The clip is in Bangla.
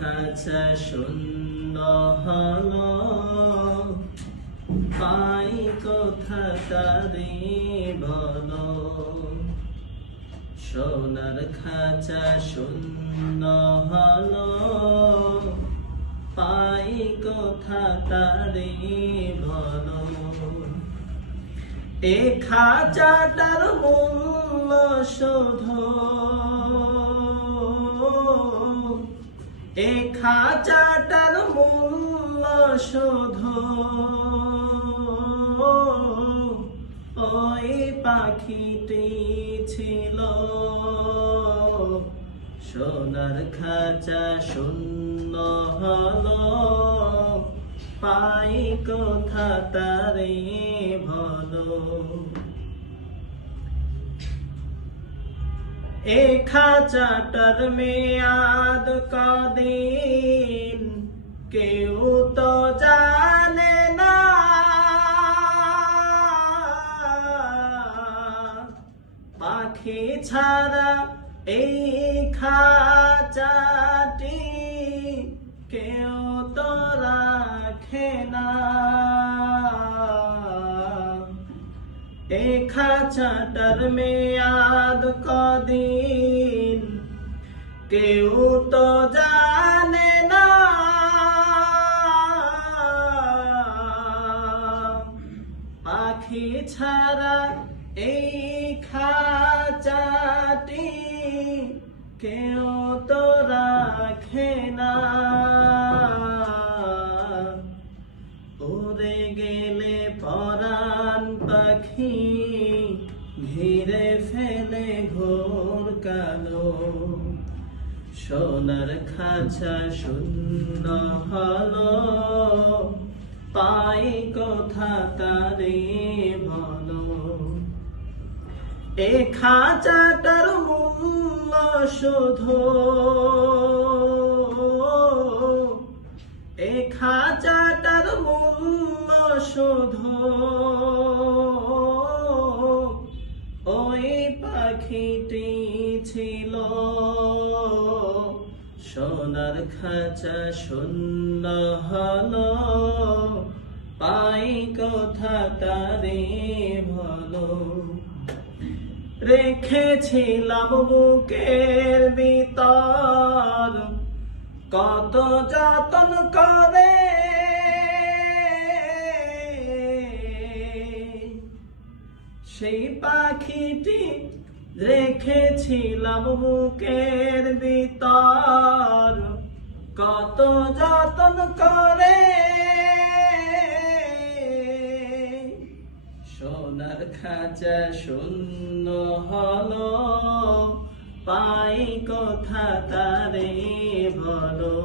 খাঁচা শূন্য হলো, পাই কোথা তারে বলো। সোনার খাঁচা শূন্য হলো, পাই কোথা তারে বলো। এ খাঁচাটার মূল্য শোধ, এ খাঁচাটার মূল্য শোধ, ওই পাখিটি ছিল। সোনার খাঁচা শূন্য হলো, পাই কোথা তারে বলো। এ খাঁচাটার মেয়াদ কদিন কেউ তো জানে না, পাখি ছাড়া এই খাঁচাটি কেউ তো রাখে না। এই খাঁচাটার মেয়াদ কদিন কেউ তো জানে না, পাখি ছাড়া এই খাঁচাটি কেউ তো রাখে না। উড়ে গেলে পরাণ পাখি ঘিরে ফেলে ঘোর কালো। সোনার খাঁচা শূন্য হলো, পাই কোথা তারে বলো। এ খাঁচাটার মূল্য শোধ, এ খাঁচাটার মূল্য শোধ, ওই পাখিটি ছিল। সোনার খাঁচা শূন্য হলো, পাই কোথা তারে বলো। রেখেছিলাম বুকের ভিতর কত যতন করে, সেই পাখিটি রেখেছিলাম বুকের ভিতর কত যতন করে। সোনার খাঁচা শূন্য হলো, পাই কোথা তারে বলো।